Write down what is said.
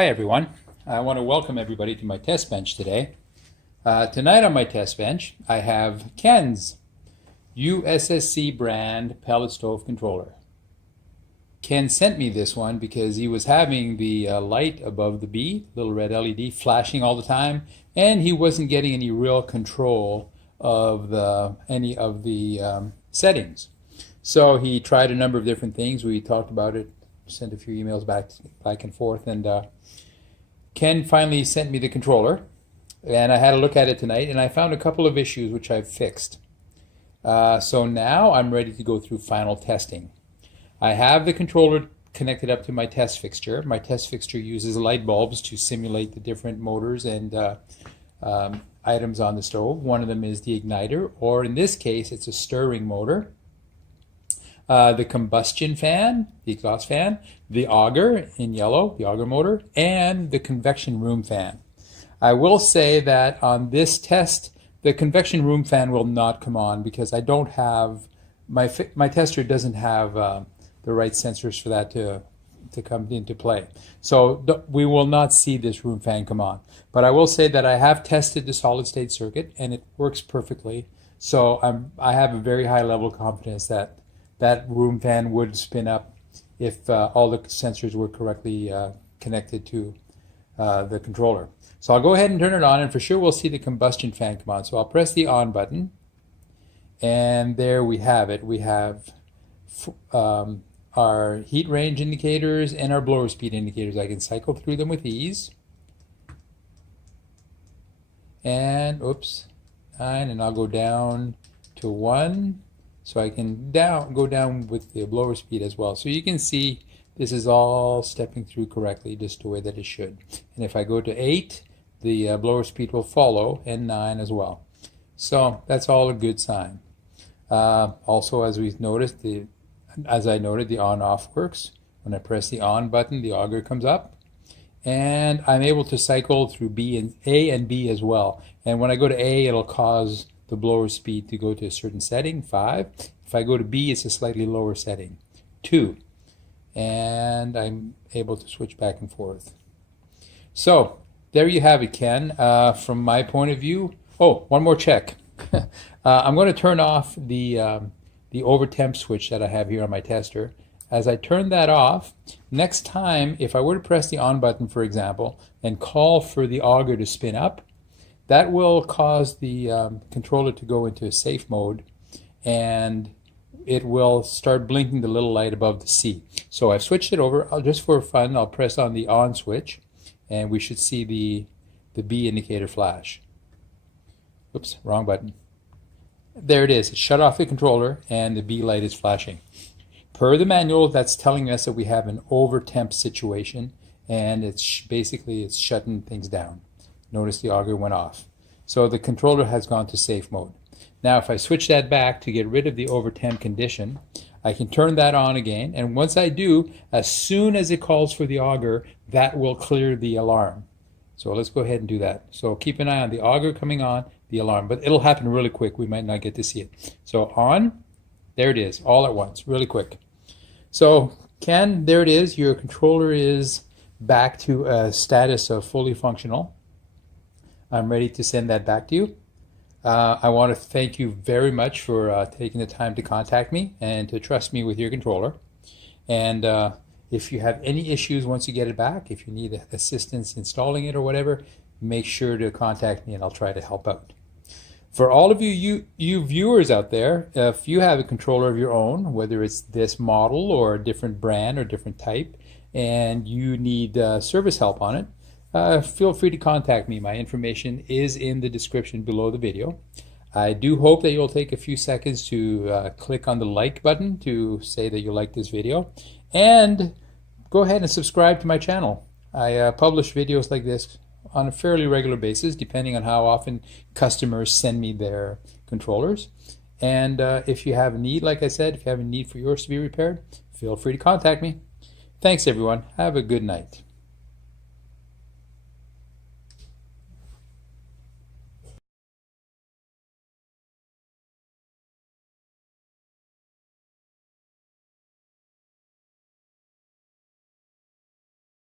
Hi everyone. I want to welcome everybody to my test bench today. Tonight on my test bench I have Ken's U.S.S.C. brand pellet stove controller. Ken sent me this one because he was having the light above the B, little red LED, flashing all the time, and he wasn't getting any real control of any of the settings. So he tried a number of different things. We talked about it, sent a few emails back and forth, and Ken finally sent me the controller, and I had a look at it tonight, and I found a couple of issues which I've fixed. So now I'm ready to go through final testing. I have the controller connected up to my test fixture. My test fixture uses light bulbs to simulate the different motors and items on the stove. One of them is the igniter, or in this case it's a stirring motor. The combustion fan, the exhaust fan, the auger in yellow, the auger motor, and the convection room fan. I will say that on this test, the convection room fan will not come on because I don't have, my tester doesn't have the right sensors for that to come into play. So we will not see this room fan come on. But I will say that I have tested the solid state circuit and it works perfectly. So I have a very high level of confidence that that room fan would spin up if all the sensors were correctly connected to the controller. So I'll go ahead and turn it on, and for sure we'll see the combustion fan come on. So I'll press the on button, and there we have it. We have our heat range indicators and our blower speed indicators. I can cycle through them with ease. And oops, 9, and I'll go down to 1. So I can go down with the blower speed as well. So you can see this is all stepping through correctly, just the way that it should. And if I go to 8, the blower speed will follow, and 9 as well. So that's all a good sign. Also, as we've noticed, as I noted, the on-off works. When I press the on button, the auger comes up, and I'm able to cycle through A and B as well. And when I go to A, it'll cause the blower speed to go to a certain setting, 5. If I go to B, it's a slightly lower setting, 2. And I'm able to switch back and forth. So there you have it, Ken. From my point of view, oh, one more check. I'm going to turn off the over temp switch that I have here on my tester. As I turn that off, next time, if I were to press the on button, for example, and call for the auger to spin up, that will cause the controller to go into a safe mode, and it will start blinking the little light above the C. So I've switched it over. Just for fun, I'll press on the on switch, and we should see the B indicator flash. Oops, wrong button. There it is. It shut off the controller, and the B light is flashing. Per the manual, that's telling us that we have an over temp situation, and it's basically shutting things down. Notice the auger went off. So the controller has gone to safe mode. Now if I switch that back to get rid of the over temp condition, I can turn that on again, and once I do, as soon as it calls for the auger, that will clear the alarm. So let's go ahead and do that. So keep an eye on the auger coming on, the alarm, but it'll happen really quick. We might not get to see it. So on, there it is, all at once, really quick. So Ken, there it is. Your controller is back to a status of fully functional. I'm ready to send that back to you. I want to thank you very much for taking the time to contact me and to trust me with your controller. And if you have any issues once you get it back, if you need assistance installing it or whatever, make sure to contact me and I'll try to help out. For all of you viewers out there, if you have a controller of your own, whether it's this model or a different brand or different type, and you need service help on it, feel free to contact me. My information is in the description below the video. I do hope that you'll take a few seconds to click on the like button to say that you like this video, and go ahead and subscribe to my channel. I publish videos like this on a fairly regular basis, depending on how often customers send me their controllers. And if you have a need, like I said, if you have a need for yours to be repaired, feel free to contact me. Thanks everyone. Have a good night.